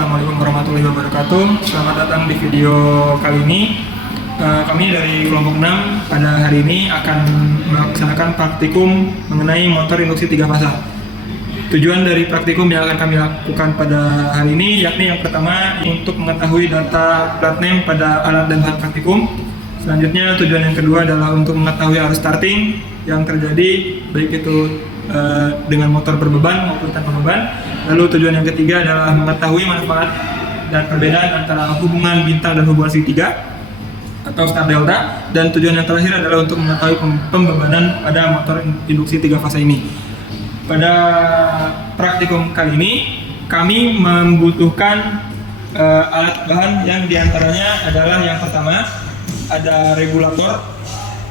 Assalamualaikum warahmatullahi wabarakatuh. Selamat datang di video kali ini. Kami dari kelompok 6 pada hari ini akan melaksanakan praktikum mengenai motor induksi 3 fasa. Tujuan dari praktikum yang akan kami lakukan pada hari ini yakni yang pertama untuk mengetahui data plat name pada alat dan bahan praktikum. Selanjutnya tujuan yang kedua adalah untuk mengetahui arus starting yang terjadi baik itu dengan motor berbeban maupun tanpa beban. Lalu tujuan yang ketiga adalah mengetahui manfaat dan perbedaan antara hubungan bintang dan hubungan segitiga atau star delta. Dan tujuan yang terakhir adalah untuk mengetahui pembebanan pada motor induksi 3 fasa ini. Pada praktikum kali ini kami membutuhkan alat bahan yang diantaranya adalah yang pertama ada regulator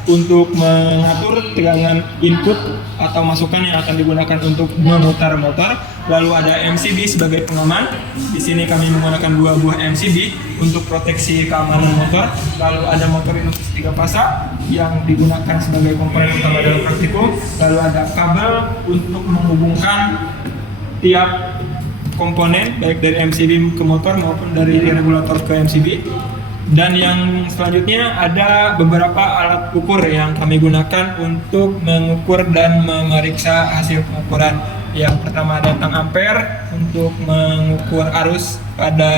untuk mengatur tegangan input atau masukan yang akan digunakan untuk memutar motor. Lalu ada MCB sebagai pengaman. Di sini kami menggunakan 2 buah MCB untuk proteksi keamanan motor. Lalu ada motor induksi 3 fasa yang digunakan sebagai komponen utama dalam praktikum. Lalu ada kabel untuk menghubungkan tiap komponen baik dari MCB ke motor maupun dari regulator ke MCB. Dan yang selanjutnya ada beberapa alat ukur yang kami gunakan untuk mengukur dan memeriksa hasil pengukuran. Yang pertama ada tang ampere untuk mengukur arus pada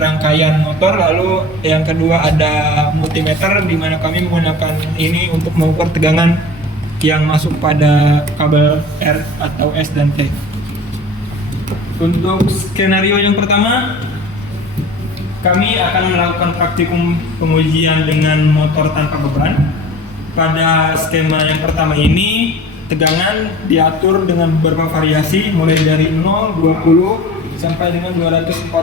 rangkaian motor. Lalu yang kedua ada multimeter di mana kami menggunakan ini untuk mengukur tegangan yang masuk pada kabel R atau S dan T. Untuk skenario yang pertama, kami akan melakukan praktikum pengujian dengan motor tanpa beban. Pada skema yang pertama ini, tegangan diatur dengan beberapa variasi mulai dari 0, 20 sampai dengan 240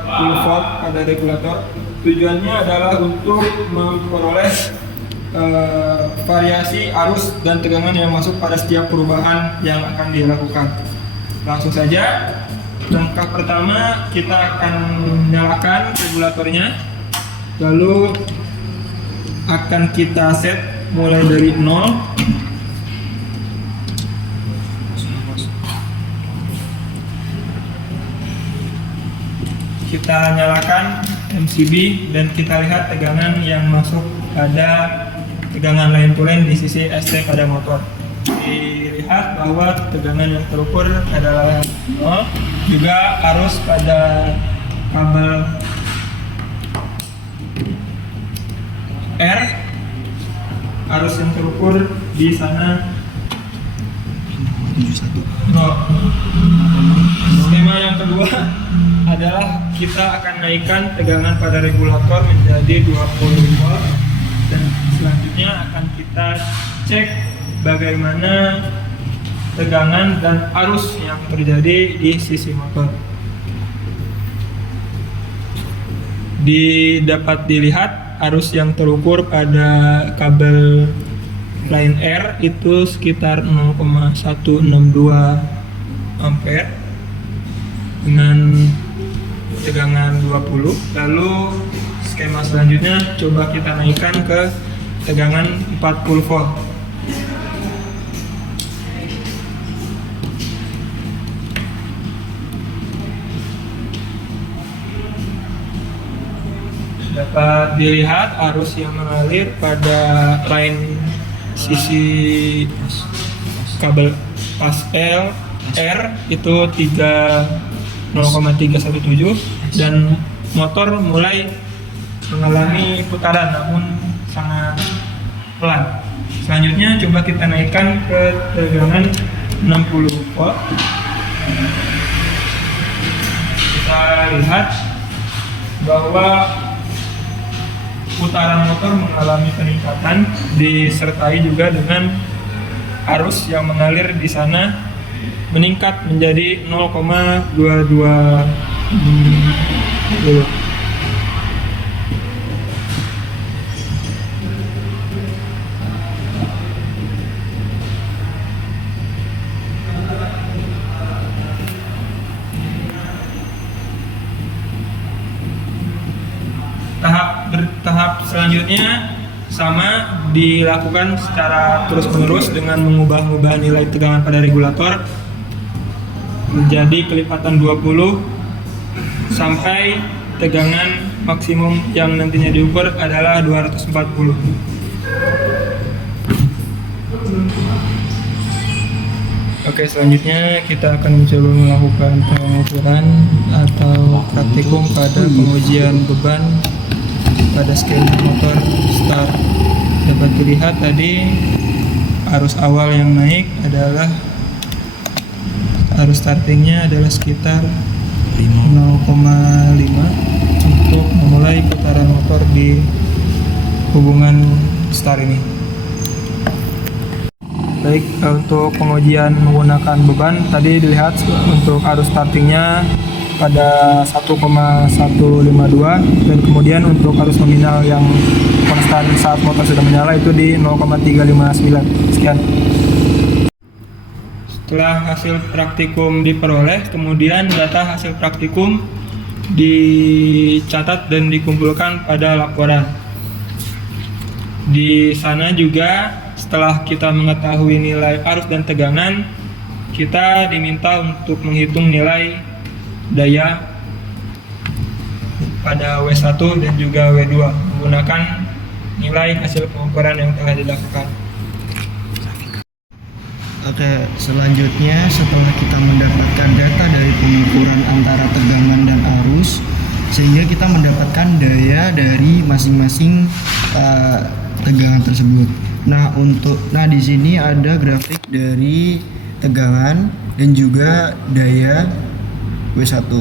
volt pada regulator. Tujuannya adalah untuk memperoleh variasi arus dan tegangan yang masuk pada setiap perubahan yang akan dilakukan. Langsung saja. Langkah pertama kita akan nyalakan regulatornya, lalu akan kita set mulai dari 0. Kita nyalakan MCB dan kita lihat tegangan yang masuk pada tegangan line to line di sisi ST pada motor. Dilihat bahwa tegangan yang terukur adalah 0. Juga arus pada kabel R, arus yang terukur di sana 0. Skema yang kedua adalah kita akan naikkan tegangan pada regulator menjadi 20 volt dan selanjutnya akan kita cek bagaimana tegangan dan arus yang terjadi di sisi motor. Dapat dilihat arus yang terukur pada kabel line R itu sekitar 0,162 ampere dengan tegangan 20. Lalu skema selanjutnya coba kita naikkan ke tegangan 40 volt. Dapat dilihat arus yang mengalir pada line sisi kabel pas L R itu 0,317 dan motor mulai mengalami putaran namun sangat pelan. Selanjutnya coba kita naikkan ke tegangan 60 volt. Kita lihat bahwa putaran motor mengalami peningkatan disertai juga dengan arus yang mengalir di sana meningkat menjadi 0,22. Tahap selanjutnya sama dilakukan secara terus-menerus dengan mengubah-ubah nilai tegangan pada regulator menjadi kelipatan 20 sampai tegangan maksimum yang nantinya diukur adalah 240. Oke, selanjutnya kita akan mencoba melakukan pengukuran atau praktikum pada pengujian beban pada skema motor start. Dapat dilihat tadi arus awal yang naik adalah arus startingnya adalah sekitar 0,5 untuk memulai putaran motor di hubungan start ini. Baik, untuk pengujian menggunakan beban tadi dilihat untuk arus startingnya pada 1,152 dan kemudian untuk arus nominal yang konstan saat motor sudah menyala itu di 0,359. Sekian. Setelah hasil praktikum diperoleh, kemudian data hasil praktikum dicatat dan dikumpulkan pada laporan. Di sana juga setelah kita mengetahui nilai arus dan tegangan, kita diminta untuk menghitung nilai daya pada W1 dan juga W2 menggunakan nilai hasil pengukuran yang telah dilakukan. Oke, selanjutnya setelah kita mendapatkan data dari pengukuran antara tegangan dan arus, sehingga kita mendapatkan daya dari masing-masing tegangan tersebut. Nah, di sini ada grafik dari tegangan dan juga daya W1.